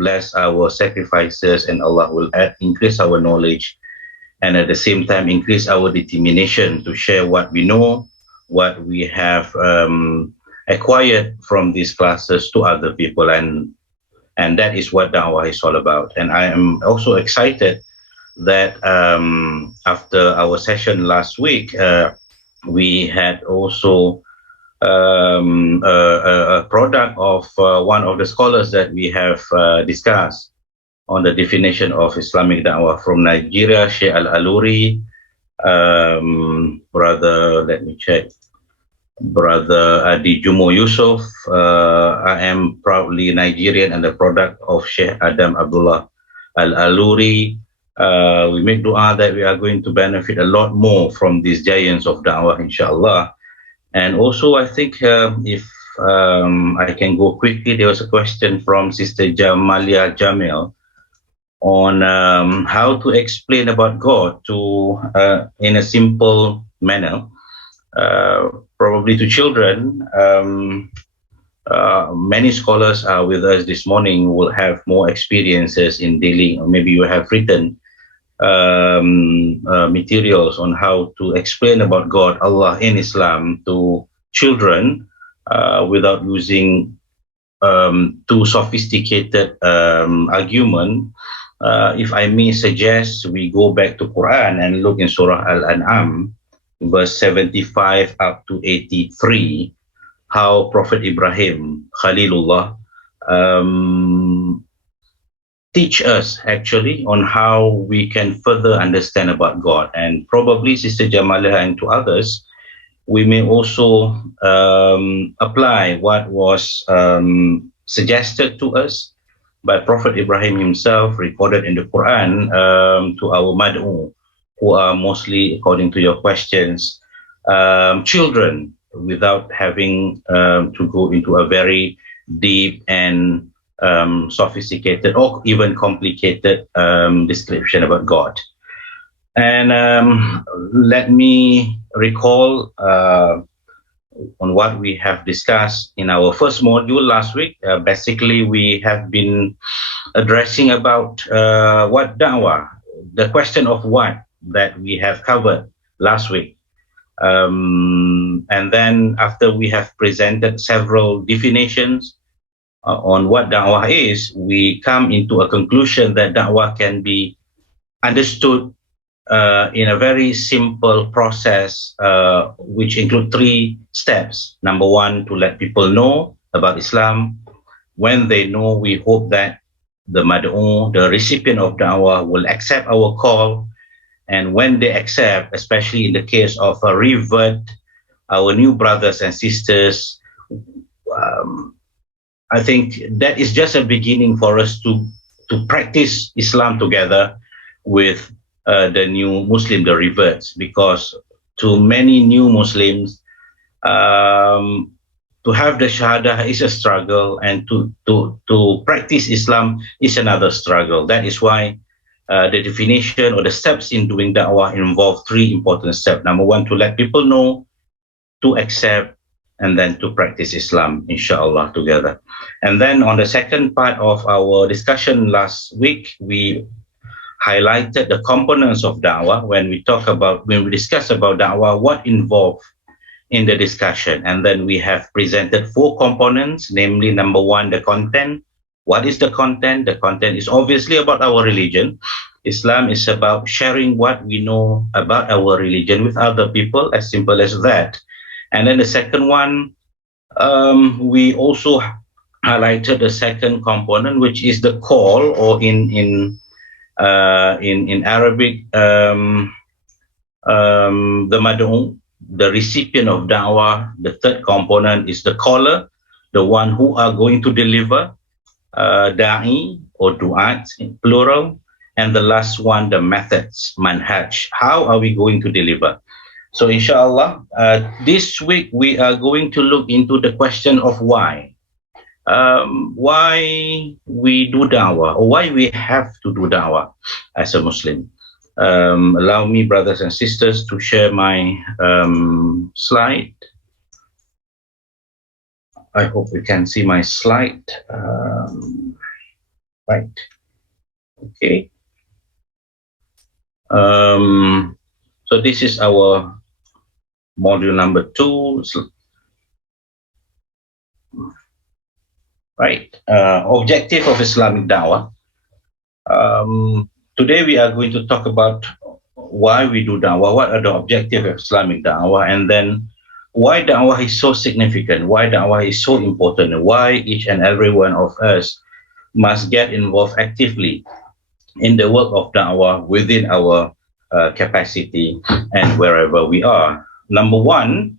bless our sacrifices, and Allah will increase our knowledge, and at the same time increase our determination to share what we know, what we have acquired from these classes to other people, and that is what da'wah is all about. And I am also excited that after our session last week, we had also a product of one of the scholars that we have discussed on the definition of Islamic da'wah from Nigeria, Sheikh Al-Aluri, brother, let me check, brother Adi Jumo Yusuf. I am proudly Nigerian and the product of Sheikh Adam Abdullah Al-Aluri. We make dua that we are going to benefit a lot more from these giants of da'wah, inshallah. And also, I think if I can go quickly, there was a question from Sister Jamalia Jamil on how to explain about God to in a simple manner, probably to children. Many scholars are with us this morning will have more experiences in dealing, or maybe you have written materials on how to explain about God, Allah in Islam to children without using too sophisticated argument. If I may suggest, we go back to Quran and look in Surah Al-An'am, verse 75 up to 83, how Prophet Ibrahim, Khalilullah, teach us actually on how we can further understand about God. And probably Sister Jamalah and to others, we may also apply what was suggested to us by Prophet Ibrahim himself, recorded in the Quran, to our mad'u, who are mostly, according to your questions, children, without having to go into a very deep and sophisticated or even complicated description about God. And let me recall on what we have discussed in our first module last week. Basically, we have been addressing about what da'wah, the question of what that we have covered last week. And then after we have presented several definitions on what da'wah is, we come into a conclusion that da'wah can be understood in a very simple process, which include 3 steps. Number 1, to let people know about Islam. When they know, we hope that the mad'u, the recipient of da'wah, will accept our call. And when they accept, especially in the case of a revert, our new brothers and sisters, I think that is just a beginning for us to practice Islam together with the new Muslim, the reverts, because to many new Muslims, to have the Shahada is a struggle, and to practice Islam is another struggle. That is why the definition or the steps in doing da'wah involve 3 important steps. Number 1, to let people know, to accept, and then to practice Islam, inshallah, together. And then on the second part of our discussion last week, we highlighted the components of da'wah when we discuss about da'wah, what involved in the discussion. And then we have presented 4 components, namely, number 1, the content. What is the content? The content is obviously about our religion. Islam is about sharing what we know about our religion with other people, as simple as that. And then the second one, we also highlighted the second component, which is the call, or in Arabic, the mad'u, the recipient of da'wah. The third component is the caller, the one who are going to deliver, da'i or du'at in plural. And the last one, the methods, manhaj. How are we going to deliver? So inshallah, this week we are going to look into the question of why. Why we do da'wah, or why we have to do da'wah as a Muslim. Allow me, brothers and sisters, to share my slide. I hope you can see my slide. Right. Okay. So this is our module number 2. Right. Objective of Islamic Dawah. Today we are going to talk about why we do Dawah, what are the objectives of Islamic Dawah, and then why Dawah is so significant, why Dawah is so important, and why each and every one of us must get involved actively in the work of Dawah within our capacity and wherever we are. Number one,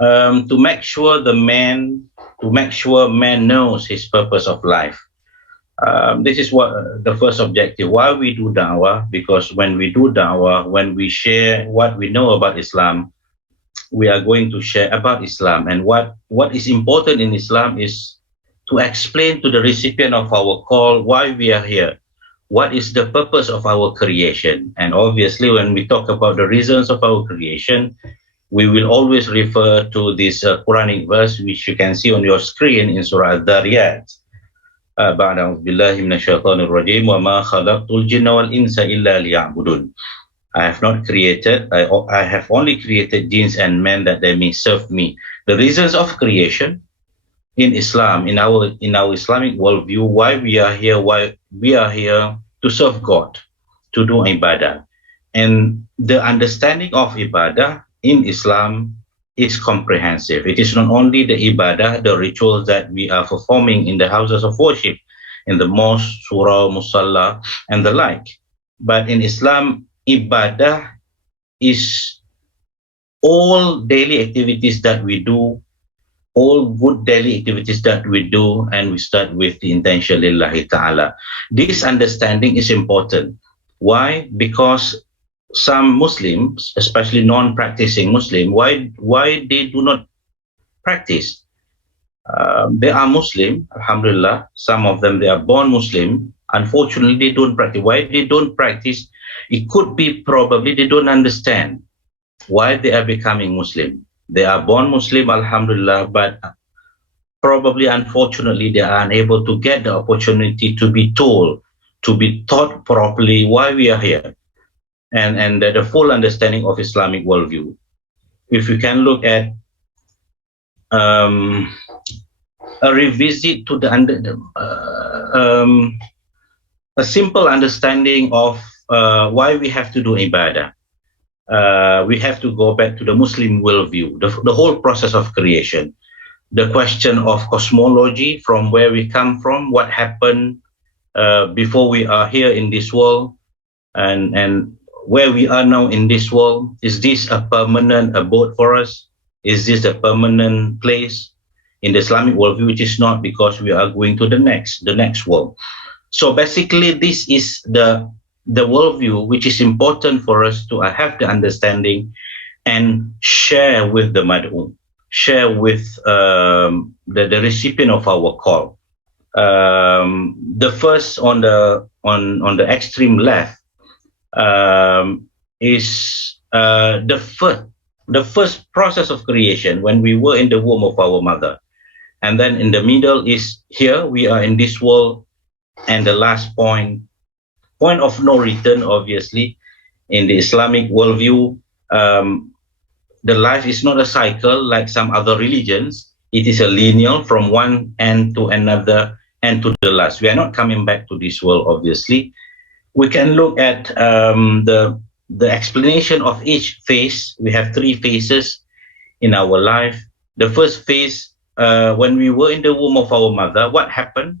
to make sure man knows his purpose of life. This is what the first objective. Why we do da'wah? Because when we do da'wah, when we share what we know about Islam, we are going to share about Islam. And what is important in Islam is to explain to the recipient of our call why we are here. What is the purpose of our creation? And obviously, when we talk about the reasons of our creation, we will always refer to this Quranic verse, which you can see on your screen in Surah Al-Dhariyat. بعد أعوذ بالله من الشيطان الرجيم وما خلقت الجن والإنس إلا ليعبدون. I have not created, I have only created jinns and men that they may serve me. The reasons of creation in Islam, in our Islamic worldview, why we are here to serve God, to do ibadah. And the understanding of ibadah in Islam is comprehensive. It is not only the ibadah, the rituals that we are performing in the houses of worship, in the mosque, surah, musalla, and the like. But in Islam, ibadah is all daily activities that we do, all good daily activities that we do, and we start with the intention lillahi ta'ala. This understanding is important. Why? Because some Muslims, especially non-practicing Muslim, why they do not practice? They are Muslim, alhamdulillah. Some of them, they are born Muslim. Unfortunately, they don't practice. Why they don't practice? It could be probably they don't understand why they are becoming Muslim. They are born Muslim, alhamdulillah, but probably, unfortunately, they are unable to get the opportunity to be told, to be taught properly why we are here, and the full understanding of Islamic worldview. If you can look at a revisit to a simple understanding of why we have to do ibadah. We have to go back to the Muslim worldview, the whole process of creation, the question of cosmology, from where we come from, what happened before we are here in this world, and where we are now in this world. Is this a permanent abode for us? Is this a permanent place? In the Islamic worldview, which is not, because we are going to the next world. So basically, this is the worldview which is important for us to have the understanding and share with the mad'u, share with the recipient of our call. The first on the extreme left is the first process of creation when we were in the womb of our mother. And then in the middle is here, we are in this world. And the last point of no return, obviously, in the Islamic worldview, the life is not a cycle like some other religions. It is a linear from one end to another and to the last. We are not coming back to this world, obviously. We can look at the explanation of each phase. We have 3 phases in our life. The first phase, when we were in the womb of our mother, what happened?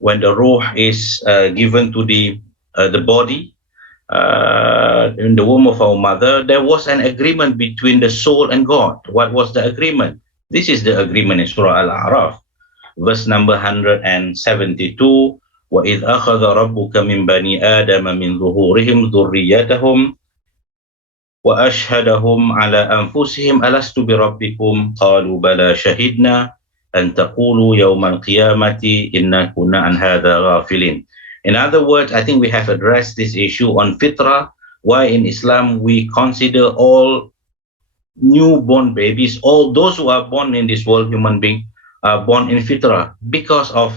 When the ruh is given to the body in the womb of our mother, there was an agreement between the soul and God. What was the agreement? This is the agreement in Surah Al-A'raf, verse number 172. وَإِذْ أَخَذَ رَبُّكَ مِنْ بَنِي آدَمَ مِنْ ظُهُورِهِمْ ذُرِّيَّتَهُمْ وَأَشْهَدَهُمْ عَلَى أَنفُسِهِمْ أَلَسْتُ بِرَبِّكُمْ قَالُوا بَلَى شَهِدْنَا أَن تَقُولُوا يَوْمَ الْقِيَامَةِ إِنَّا كُنَّا عَنْ هَذَا غَافِلِينَ. In other words, I think we have addressed this issue on fitrah, why in Islam we consider all newborn babies, all those who are born in this world, human beings, are born in fitrah, because of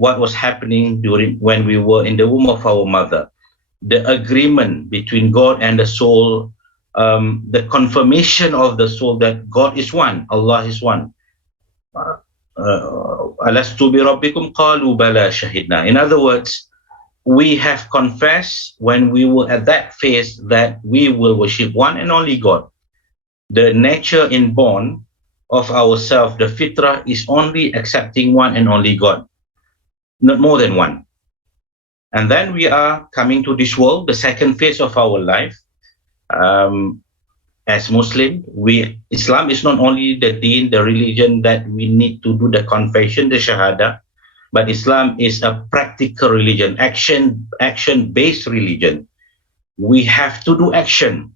what was happening during when we were in the womb of our mother, the agreement between God and the soul, the confirmation of the soul that God is one, Allah is one. Alastu bi rabbikum qalu bala shahidna. In other words, we have confessed when we were at that phase that we will worship one and only God. The nature inborn of ourselves, the fitrah, is only accepting one and only God, not more than one. And then we are coming to this world, the second phase of our life. As Muslim, Islam is not only the deen, the religion that we need to do the confession, the shahada, but Islam is a practical religion, action-based religion. We have to do action.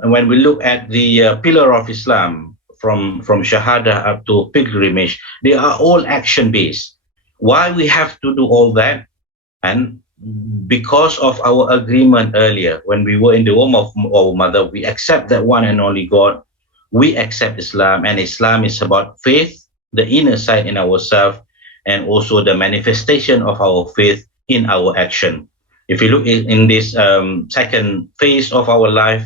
And when we look at the pillar of Islam, from shahada up to pilgrimage, they are all action-based. Why we have to do all that? And because of our agreement earlier, when we were in the womb of our mother, we accept that one and only God. We accept Islam, and Islam is about faith, the inner side in ourselves, and also the manifestation of our faith in our action. If you look in this second phase of our life,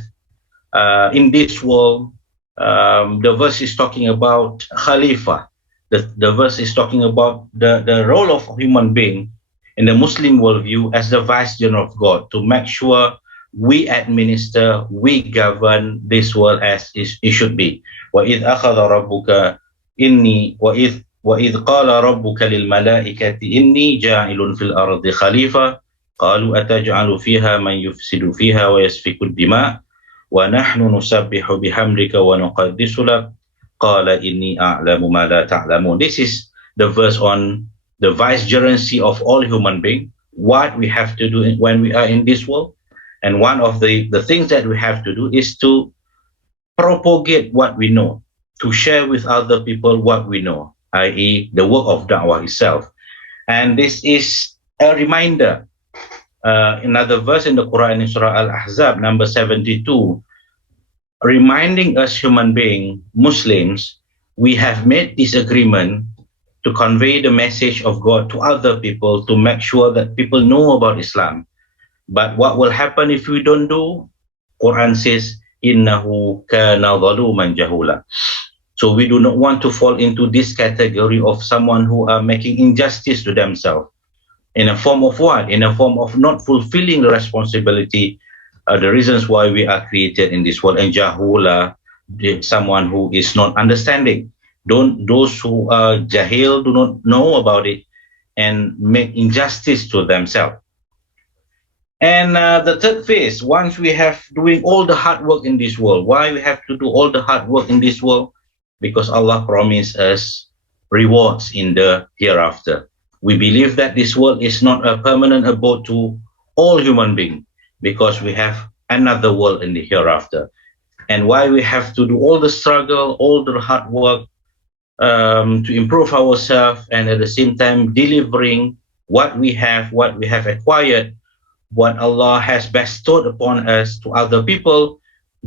in this world, the verse is talking about Khalifa. The verse is talking about the role of a human being in the Muslim worldview as the vicegerent of God, to make sure we administer, we govern this world as it should be. وَإِذْ أَخَذَ رَبُّكَ إِنِّي وَإِذْ قَالَ رَبُّكَ لِلْمَلَائِكَةِ إِنِّي جَاعِلٌ فِي الْأَرْضِ خَلِيفَةً قَالُوا أَتَجْعَلُ فِيهَا مَنْ يُفْسِدُ فِيهَا وَيَسْفِكُ الدِّمَاءَ وَنَحْنُ نُسَبِّحُ بِحَمْدِكَ وَنُقَدِّسُ لَكَ قَالَ إِنِّي أَعْلَمُ مَا لَا تَعْلَمُونَ. This is the verse on the vicegerency of all human beings, what we have to do when we are in this world. And one of the things that we have to do is to propagate what we know, to share with other people what we know, i.e. the work of da'wah itself. And this is a reminder. Another verse in the Quran in Surah Al-Ahzab, number 72, reminding us human beings, Muslims, we have made this agreement to convey the message of God to other people, to make sure that people know about Islam. But what will happen if we don't do? Quran says, "Innahu kana zaluman jahula." So we do not want to fall into this category of someone who are making injustice to themselves. In a form of what? In a form of not fulfilling the responsibility, the reasons why we are created in this world. And jahula, someone who is not understanding. Those who are jahil do not know about it and make injustice to themselves. And the third phase, once we have doing all the hard work in this world, why we have to do all the hard work in this world? Because Allah promised us rewards in the hereafter. We believe that this world is not a permanent abode to all human beings, because we have another world in the hereafter. And why we have to do all the struggle, all the hard work, to improve ourselves, and at the same time delivering what we have acquired, what Allah has bestowed upon us to other people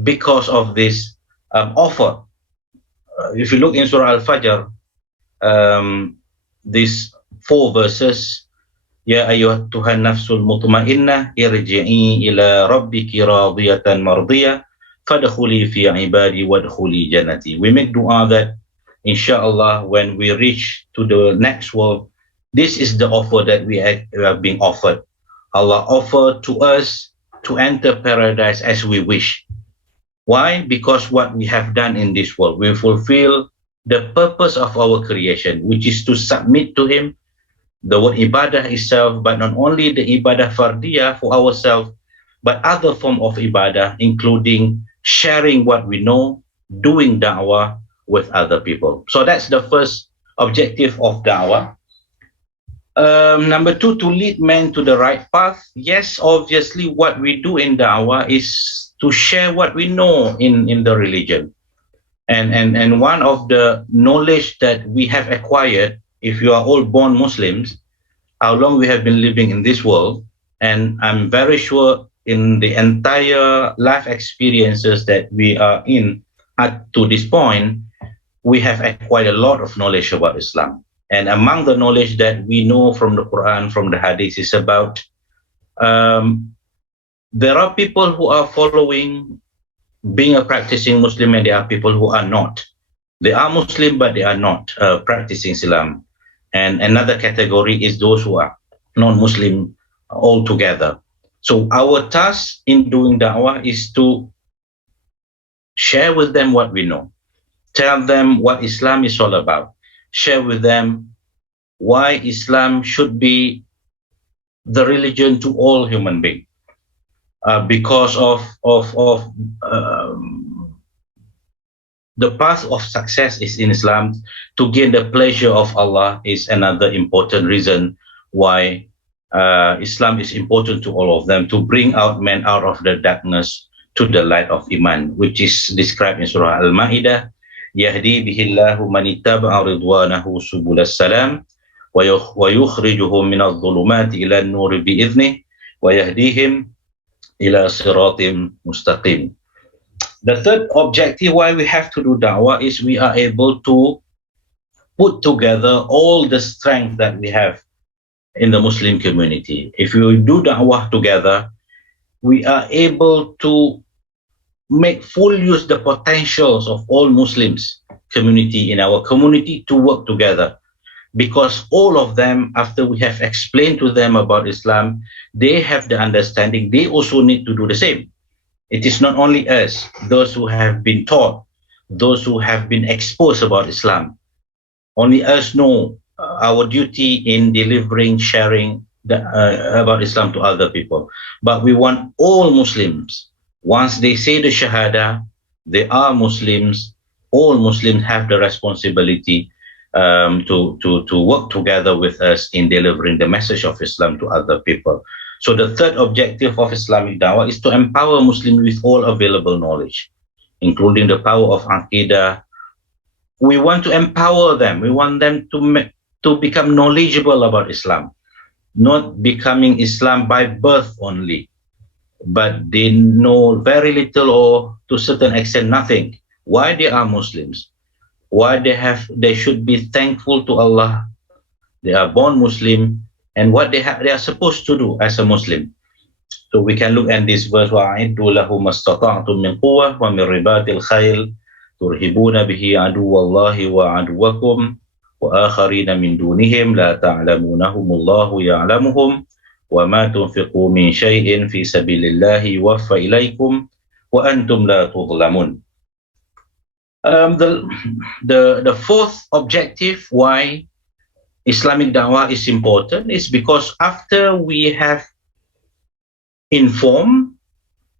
because of this offer. If you look in Surah Al-Fajr, these 4 verses, Ya ayyuhatuhan nafsul mutmainnah irji'i ila rabbiki radiyatan mardiyah fadkhuli fi ibadi wadkhuli jannati. We make dua that inshallah, when we reach to the next world, this is the offer that we are being offered. Allah offered to us to enter paradise as we wish. Why? Because what we have done in this world, we fulfill the purpose of our creation, which is to submit to Him. The word ibadah itself, but not only the ibadah fardiyah for ourselves, but other form of ibadah, including sharing what we know, doing da'wah with other people. So that's the first objective of da'wah. Number 2, to lead men to the right path. Yes, obviously what we do in da'wah is to share what we know in the religion. And one of the knowledge that we have acquired, if you are all born Muslims, how long we have been living in this world, and I'm very sure in the entire life experiences that we are in up to this point, we have acquired a lot of knowledge about Islam. And among the knowledge that we know from the Quran, from the Hadith, is about um, there are people who are following being a practicing Muslim, and there are people who are not. They are Muslim, but they are not practicing Islam. And another category is those who are non-Muslim altogether. So our task in doing da'wah is to share with them what we know, tell them what Islam is all about, share with them why Islam should be the religion to all human beings. Because of the path of success is in Islam. To gain the pleasure of Allah is another important reason why Islam is important to all of them, to bring out men out of the darkness to the light of Iman, which is described in Surah Al-Ma'idah. Yahdi bihillahu man ittaba'a ridwanahu subul salam wa yukhrijuhum min adh-dhulumati ila an-nur bi'idhnih wa yahdihim ila siratim mustaqim. The third objective why we have to do da'wah is we are able to put together all the strength that we have in the Muslim community. If we do da'wah together, we are able to make full use the potentials of all Muslims community in our community to work together. Because all of them, after we have explained to them about Islam, they have the understanding, they also need to do the same. It is not only us, those who have been taught, those who have been exposed about Islam. Only us know our duty in delivering, sharing about Islam to other people. But we want all Muslims, once they say the Shahada, they are Muslims, all Muslims have the responsibility to work together with us in delivering the message of Islam to other people. So the third objective of Islamic Dawah is to empower Muslims with all available knowledge, including the power of Aqidah. We want to empower them. We want them to become knowledgeable about Islam, not becoming Islam by birth only, but they know very little or to a certain extent nothing. Why they are Muslims? Why they should be thankful to Allah. They are born Muslim, and what they are supposed to do as a Muslim. So we can look at this verse: وَأَعِدُّوا لَهُمَا اسْتَطَعْتُم مِّن قُوَّةٍ وَمِن رِّبَاطِ الْخَيْلِ تُرْهِبُونَ بِهِ عَدُوَّ اللَّهِ وَعَدُوَّكُمْ وَآخَرِينَ مِن دُونِهِمْ لَا تَعْلَمُونَهُمُ اللَّهُ يَعْلَمُهُمْ وَمَا تُنفِقُوا مِن شَيْءٍ فِي سَبِيلِ اللَّهِ يُوَفَّ إِلَيْكُمْ وَأَنتُمْ لَا تُظْلَمُونَ. The fourth objective why Islamic Dawah is important is because after we have informed,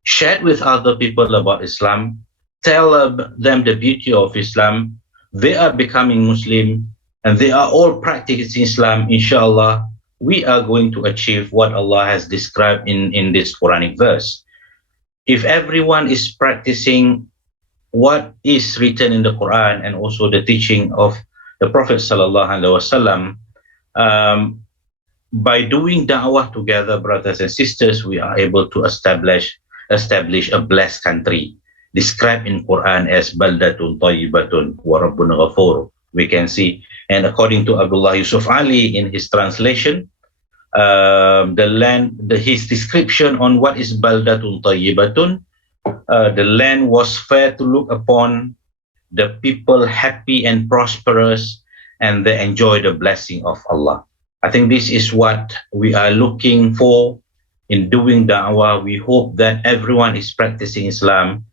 shared with other people about Islam, tell them the beauty of Islam, they are becoming Muslim and they are all practicing Islam, inshallah, we are going to achieve what Allah has described in this Quranic verse. If everyone is practicing what is written in the Quran and also the teaching of the Prophet sallallahu alaihi wasallam, by doing da'wah together, brothers and sisters, we are able to establish a blessed country, described in Quran as baldatun tayyibatun wa rabbun ghafur. We can see, and according to Abdullah Yusuf Ali in his translation, his description on what is baldatun tayyibatun, the land was fair to look upon, the people happy and prosperous, and they enjoy the blessing of Allah. I think this is what we are looking for in doing da'wah. We hope that everyone is practicing Islam.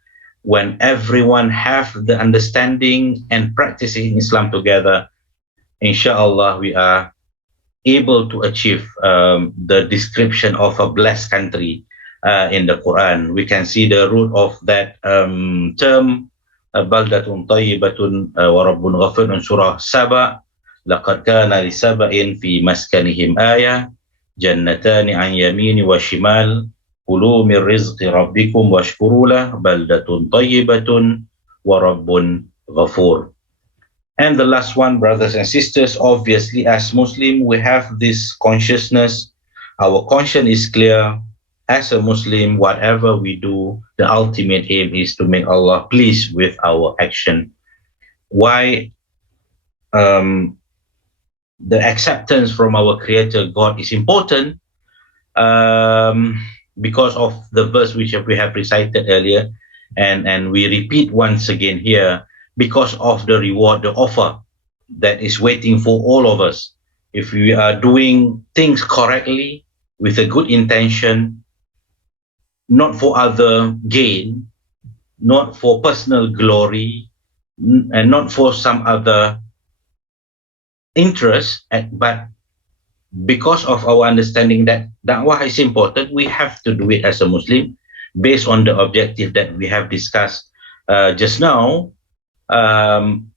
When everyone have the understanding and practicing Islam together, inshallah, we are able to achieve the description of a blessed country in the Quran. We can see the root of that term, baldatun tayyibatun wa rabbun ghafur, in Surah Saba. لقد كان لسبأ في مسكنهم آية جنتان عن يمين وشمال كلوا من رزق ربكم واشكروا له بلدة طيبة ورب غفور. And the last one, brothers and sisters, obviously as Muslim we have this consciousness, our conscience is clear. As a Muslim, whatever we do, the ultimate aim is to make Allah pleased with our action. Why the acceptance from our Creator God is important, because of the verse which we have recited earlier, and we repeat once again here, because of the reward, the offer that is waiting for all of us. If we are doing things correctly with a good intention, not for other gain, not for personal glory, and not for some other interest, but because of our understanding that da'wah is important, we have to do it as a Muslim based on the objective that we have discussed just now. Um,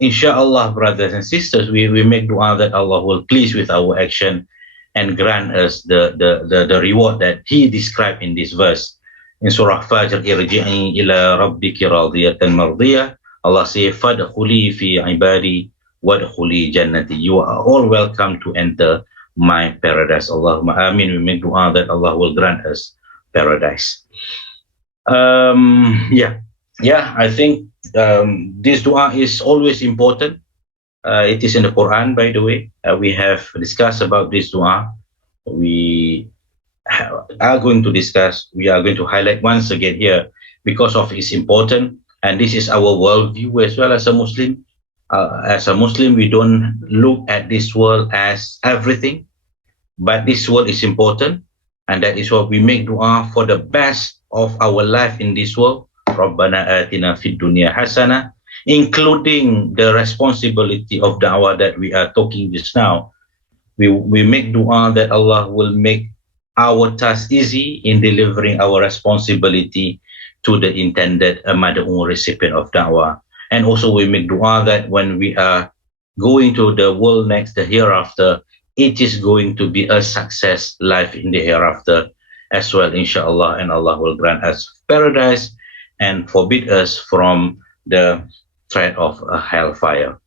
Inshallah, brothers and sisters, we make dua that Allah will please with our action and grant us the reward that He described in this verse. In Surah Fajr, irji'i ila rabbiki radiyatan mardiyah. Allah says, fadkhuli fi ibadi wadkhuli jannati. You are all welcome to enter my paradise. Allahumma amin. We make dua that Allah will grant us paradise. Yeah, I think this dua is always important. It is in the Quran, by the way. We have discussed about this dua. We are going to discuss, we are going to highlight once again here because of its important. And this is our worldview as well as a Muslim. As a Muslim, we don't look at this world as everything, but this world is important. And that is why we make dua for the best of our life in this world. Rabbana atina fid dunya hasana, including the responsibility of da'wah that we are talking just now. We make dua that Allah will make our task easy in delivering our responsibility to the intended mad'u recipient of da'wah. And also we make dua that when we are going to the world next, the hereafter, it is going to be a success life in the hereafter as well, inshallah, and Allah will grant us paradise and forbid us from the threat of a hellfire.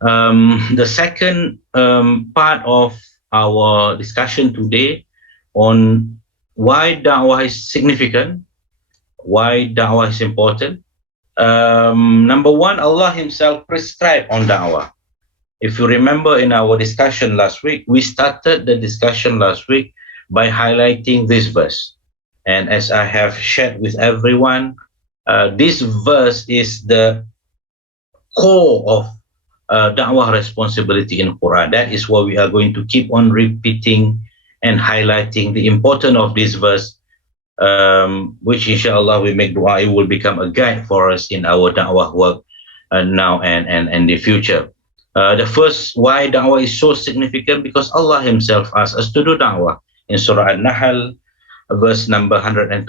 The second part of our discussion today on why da'wah is significant, why da'wah is important. Number one, Allah Himself prescribed on da'wah. If you remember in our discussion last week, we started the discussion last week by highlighting this verse. And as I have shared with everyone, this verse is the core of da'wah responsibility in Quran. That is why we are going to keep on repeating and highlighting the importance of this verse, which inshallah we make dua, it will become a guide for us in our da'wah work now and in the future. The first, why da'wah is so significant, because Allah Himself asked us to do da'wah. In Surah An-Nahl, verse number 125,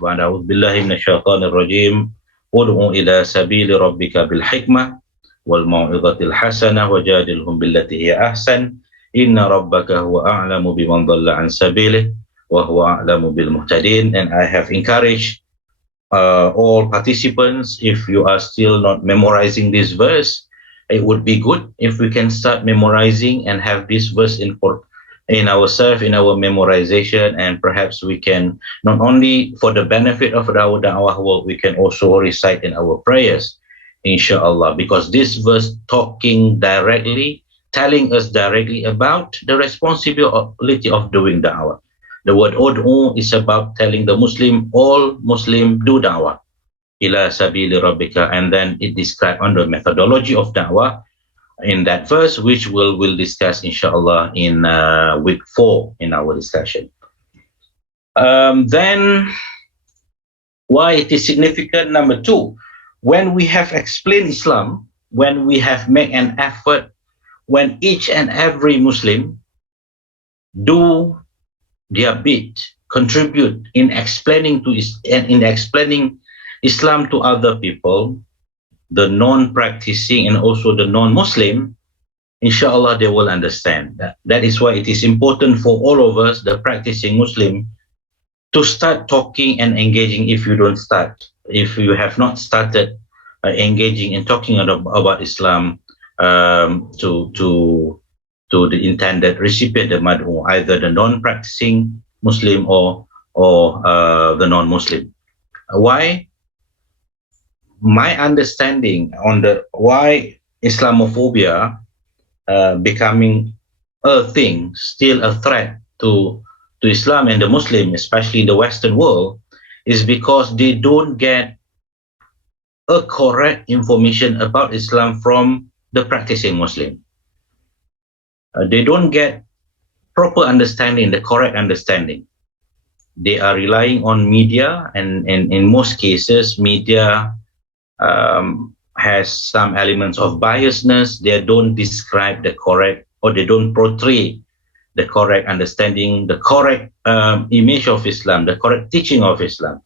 وَأَعُوذُ بِاللَّهِ مِنَ الشَّيْطَانِ الرَّجِيمِ وَادْعُ إِلَى سَبِيلِ رَبِّكَ بِالْحِكْمَةِ وَالْمَوْعِظَةِ الْحَسَنَةِ وَجَادِلْهُمْ بِالَّتِي هِيَ أَحْسَنُ إِنَّ رَبَّكَ هُوَ أَعْلَمُ بِمَنْ ضَلَّ عَنْ سَبِيلِهِ وَهُوَ أَعْلَمُ بِالْمُهْتَدِينَ. And I have encouraged all participants, if you are still not memorizing this verse, it would be good if we can start memorizing and have this verse in ourselves, in our memorization, and perhaps we can, not only for the benefit of our da'wah work, we can also recite in our prayers, inshallah, because this verse talking directly, telling us directly about the responsibility of doing da'wah. The word ud'u is about telling the Muslim, all Muslim do da'wah, ila sabili rabbika, and then it describes on the methodology of da'wah in that verse, which we'll discuss inshallah in week 4 in our discussion. Then why it is significant, number 2, when we have explained Islam, when we have made an effort, when each and every Muslim do their bit, contribute in explaining Islam to other people, the non-practicing and also the non-Muslim, inshallah, they will understand that. That is why it is important for all of us, the practicing Muslim, to start talking and engaging. If you don't start, if you have not started engaging and talking about Islam to the intended recipient, the mad'u, either the non-practicing Muslim or the non-Muslim. Why? My understanding on why Islamophobia becoming a thing, still a threat to Islam and the Muslim, especially in the Western world, is because they don't get a correct information about Islam from the practicing Muslim. They don't get proper understanding, the correct understanding. They are relying on media, and in most cases, media has some elements of biasness. They don't describe the correct, or they don't portray the correct understanding, the correct image of Islam, the correct teaching of Islam,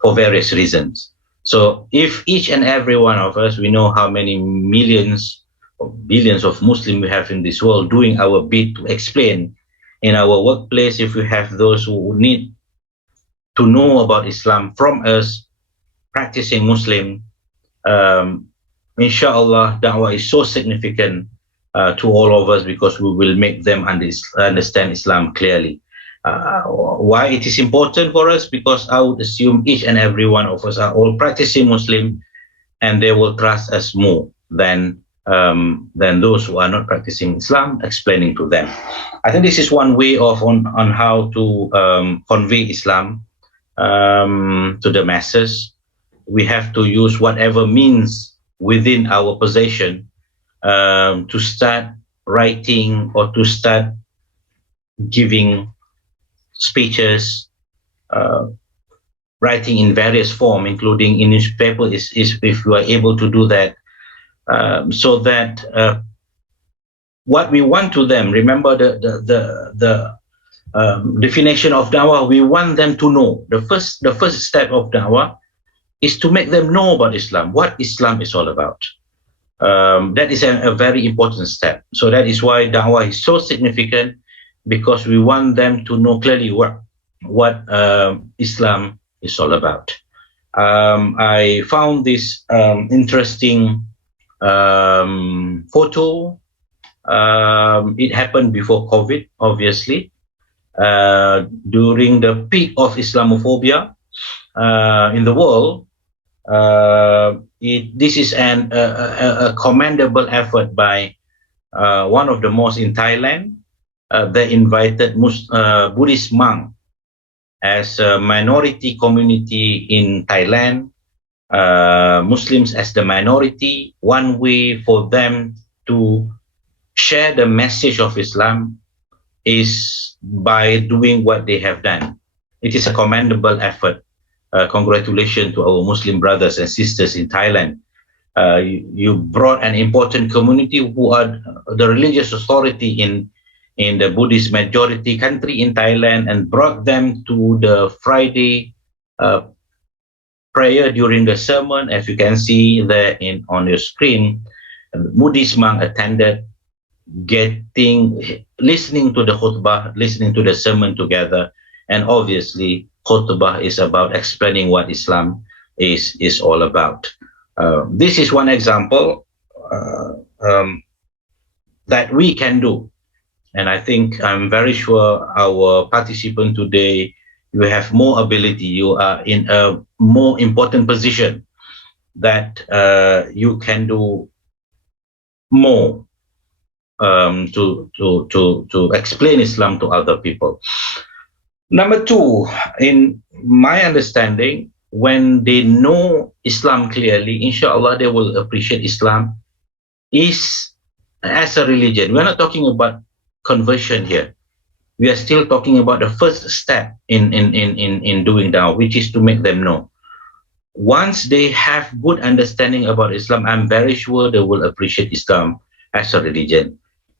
for various reasons. So if each and every one of us, we know how many millions or billions of Muslims we have in this world, doing our bit to explain in our workplace, if we have those who need to know about Islam from us, practicing Muslim, inshallah, da'wah is so significant to all of us, because we will make them understand Islam clearly. Why it is important for us? Because I would assume each and every one of us are all practicing Muslim, and they will trust us more than those who are not practicing Islam, explaining to them. I think this is one way of on how to convey Islam to the masses. We have to use whatever means within our possession to start writing or to start giving speeches, writing in various form, including in newspaper, is if you are able to do that, so that what we want to them. Remember the definition of dawah. We want them to know. The first step of dawah is to make them know about Islam, what Islam is all about. That is a very important step. So that is why dawah is so significant, because we want them to know clearly what Islam is all about. I found this interesting photo. It happened before COVID, obviously, during the peak of Islamophobia in the world. This is a commendable effort by one of the most in Thailand. They invited Buddhist monk as a minority community in Thailand, Muslims as the minority. One way for them to share the message of Islam is by doing what they have done. It is a commendable effort. Congratulations to our Muslim brothers and sisters in Thailand. You brought an important community who are the religious authority in the Buddhist majority country in Thailand, and brought them to the Friday prayer during the sermon. As you can see there on your screen, Buddhist monk attended, listening to the khutbah, listening to the sermon together. And obviously, khutbah is about explaining what Islam is all about. This is one example that we can do. And I think I'm very sure our participant today, you have more ability. You are in a more important position that you can do more to explain Islam to other people. Number two, in my understanding, when they know Islam clearly, inshallah, they will appreciate Islam is as a religion. We're not talking about conversion here. We are still talking about the first step in doing dawah, which is to make them know. Once they have good understanding about Islam, I'm very sure they will appreciate Islam as a religion.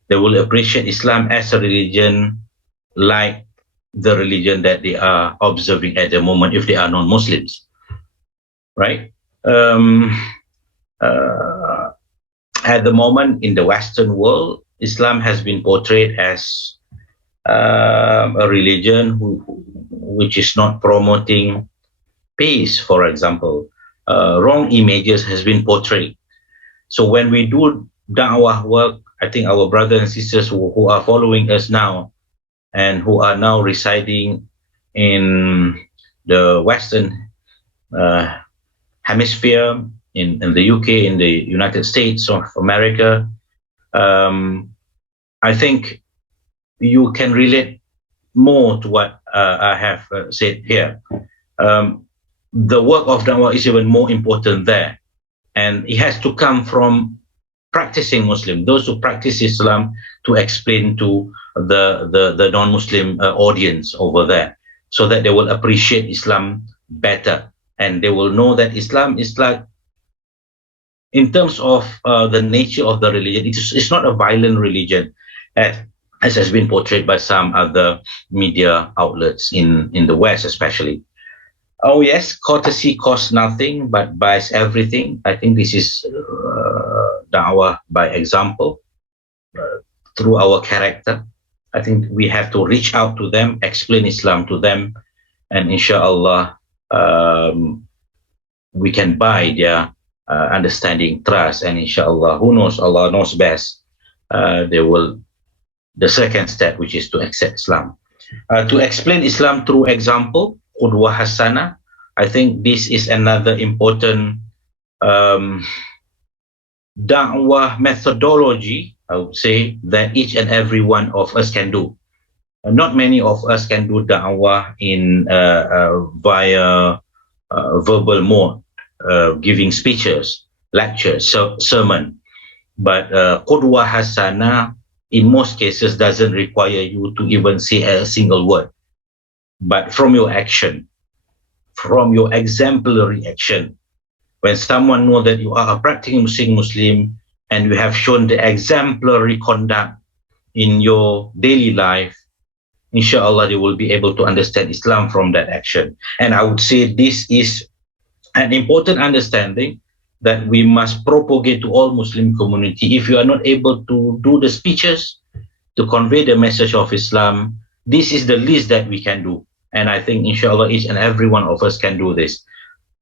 They will appreciate Islam as a religion like the religion that they are observing at the moment, if they are non-Muslims, right? At the moment in the Western world, Islam has been portrayed as a religion which is not promoting peace, for example. Wrong images has been portrayed. So when we do da'wah work, I think our brothers and sisters who are following us now and who are now residing in the Western hemisphere, in the UK, in the United States of America, I think you can relate more to what I have said here. The work of dawah is even more important there, and it has to come from practicing Muslim, those who practice Islam, to explain to the non-Muslim audience over there, so that they will appreciate Islam better, and they will know that Islam is like, in terms of the nature of the religion, it's not a violent religion, as has been portrayed by some other media outlets in the West, especially. Oh yes, courtesy costs nothing but buys everything. I think this is da'wah by example, through our character. I think we have to reach out to them, explain Islam to them, and inshallah, we can buy their understanding, trust, and inshallah, who knows, Allah knows best. They will, the second step, which is to accept Islam. To explain Islam through example, Qudwah Hasana, I think this is another important da'wah methodology, I would say, that each and every one of us can do. Not many of us can do da'wah in via verbal mode, giving speeches, lectures, sermon. But Qudwah Hasana, in most cases, doesn't require you to even say a single word. But from your action, from your exemplary action, when someone knows that you are a practicing Muslim and you have shown the exemplary conduct in your daily life, inshallah, they will be able to understand Islam from that action. And I would say this is an important understanding that we must propagate to all Muslim community. If you are not able to do the speeches to convey the message of Islam, this is the least that we can do. And I think, inshallah, each and every one of us can do this.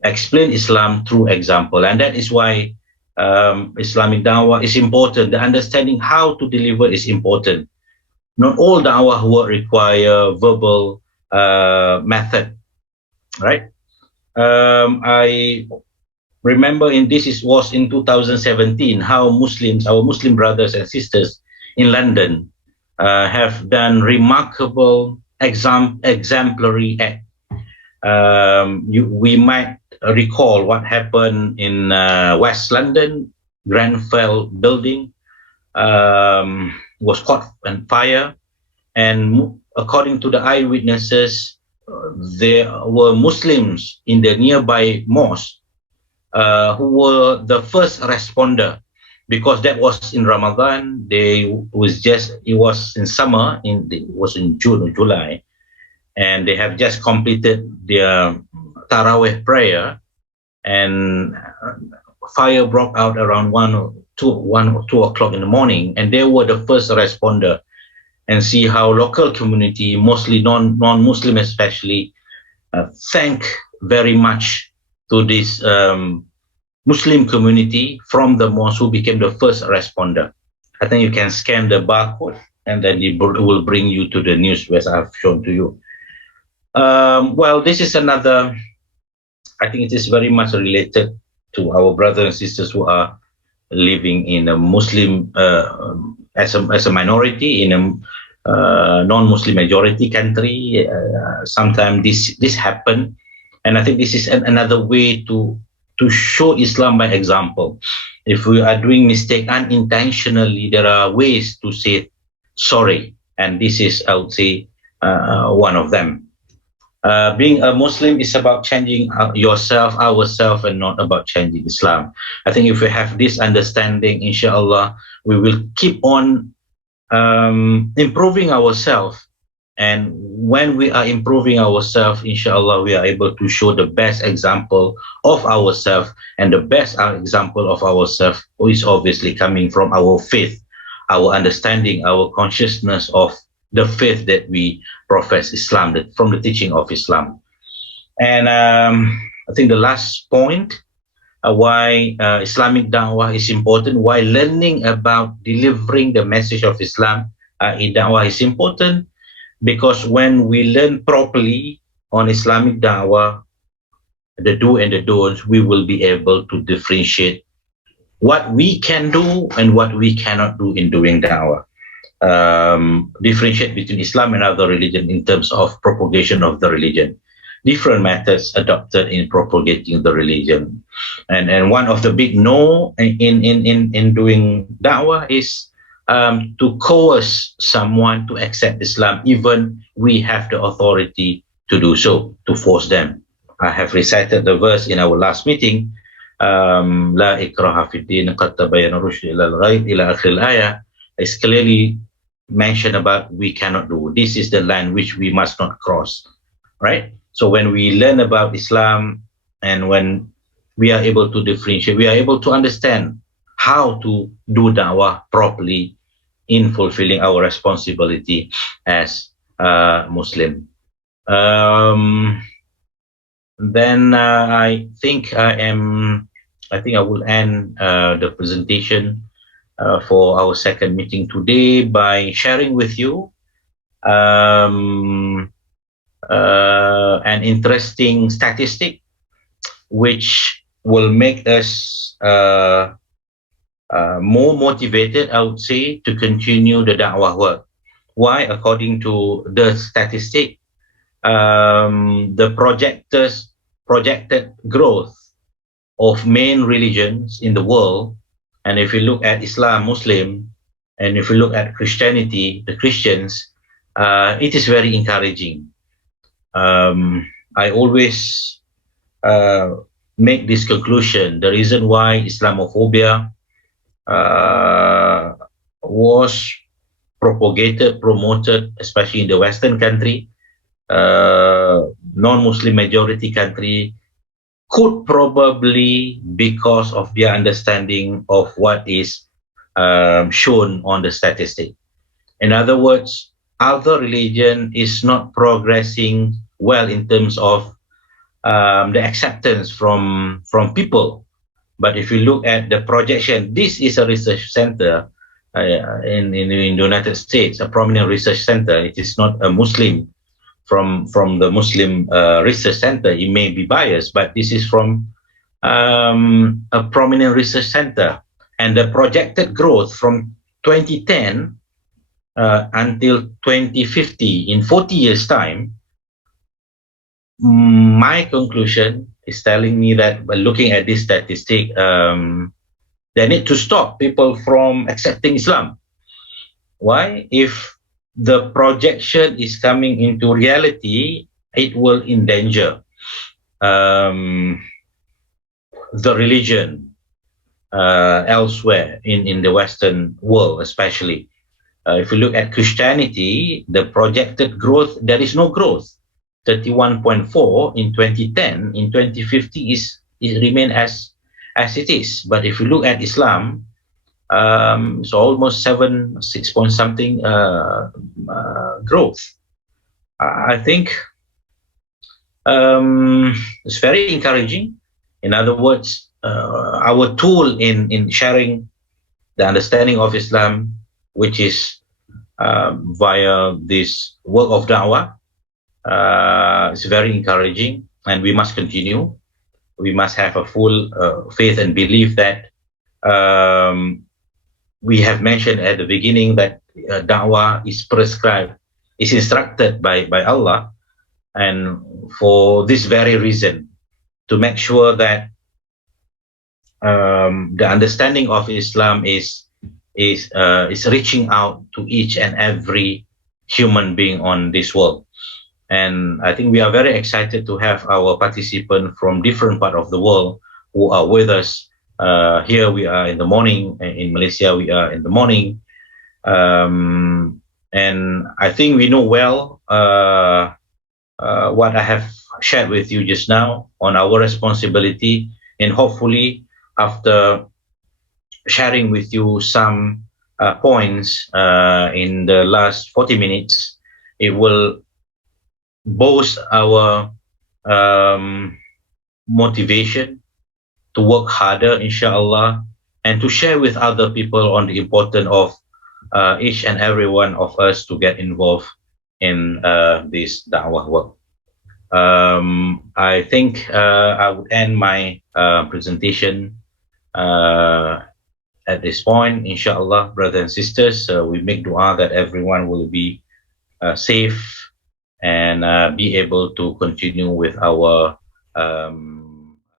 Explain Islam through example. And that is why Islamic da'wah is important. The understanding how to deliver is important. Not all da'wah work require verbal method, right? I remember was in 2017, how Muslims, our Muslim brothers and sisters in London, have done remarkable exemplary act. We might recall what happened in West London. Grenfell building was caught on fire, and according to the eyewitnesses, there were Muslims in the nearby mosque who were the first responder, because that was in Ramadan. It was in summer, it was in June or July, and they have just completed their Tarawih prayer, and fire broke out around 1 or 2 o'clock in the morning, and they were the first responder. And see how local community, mostly non-Muslim especially, thank very much to this Muslim community from the mosque who became the first responder. I think you can scan the barcode, and then it will bring you to the news as I've shown to you. Well, this is another, I think it is very much related to our brothers and sisters who are living in a Muslim, as a minority in a non-Muslim majority country. Sometimes this happen, and I think this is another way to show Islam by example. If we are doing mistake unintentionally, there are ways to say sorry, and this is, I would say, one of them. Being a Muslim is about changing ourselves, and not about changing Islam. I think if we have this understanding, inshallah, we will keep on improving ourselves. And when we are improving ourselves, inshallah, we are able to show the best example of ourselves. And the best example of ourselves is obviously coming from our faith, our understanding, our consciousness of the faith that we profess, Islam, from the teaching of Islam. And I think the last point, why Islamic da'wah is important, why learning about delivering the message of Islam in da'wah is important, because when we learn properly on Islamic da'wah, the do and the don'ts, we will be able to differentiate what we can do and what we cannot do in doing da'wah. Differentiate between Islam and other religion in terms of propagation of the religion. Different methods adopted in propagating the religion, and one of the big no in doing da'wah is to coerce someone to accept Islam, even we have the authority to do so, to force them. I have recited the verse in our last meeting, La ikraha fid din qad tabayyana rushd ila al-ghayb ila akhir al-ayah. Is clearly mentioned about we cannot do. This is the line which we must not cross, right? So when we learn about Islam and when we are able to differentiate, we are able to understand how to do da'wah properly in fulfilling our responsibility as a Muslim. Then I think I will end the presentation for our second meeting today by sharing with you an interesting statistic which will make us more motivated, I would say, to continue the da'wah work. Why? According to the statistic, the projected growth of main religions in the world, and if you look at Islam, Muslim, and if you look at Christianity, the Christians, it is very encouraging. I always make this conclusion. The reason why Islamophobia was propagated, promoted, especially in the Western country, non-Muslim majority country, could probably because of their understanding of what is shown on the statistic. In other words, other religion is not progressing well in terms of the acceptance from people. But if you look at the projection, this is a research center in the United States, a prominent research center. It is not a Muslim from the Muslim research center. It may be biased, but this is from a prominent research center. And the projected growth from 2010 until 2050, in 40 years' time, my conclusion is telling me that by looking at this statistic, they need to stop people from accepting Islam. Why? If the projection is coming into reality, it will endanger the religion elsewhere in the Western world, especially. If you look at Christianity, the projected growth, there is no growth. 31.4 in 2010, in 2050 it remain as it is. But if you look at Islam, so almost 6 point something growth. I think it's very encouraging. In other words, our tool in sharing the understanding of Islam, which is via this work of da'wah, is very encouraging, and we must continue. We must have a full faith and belief that we have mentioned at the beginning that da'wah is prescribed, is instructed by Allah, and for this very reason, to make sure that the understanding of Islam is reaching out to each and every human being on this world. And I think we are very excited to have our participants from different parts of the world who are with us. Here we are in the morning, in Malaysia we are in the morning. And I think we know well what I have shared with you just now on our responsibility. And hopefully after sharing with you some points in the last 40 minutes, it will boost our motivation to work harder, inshallah, and to share with other people on the importance of each and every one of us to get involved in this da'wah work. I think I would end my presentation uh, at this point. Inshallah, brothers and sisters, we make dua that everyone will be safe and be able to continue with our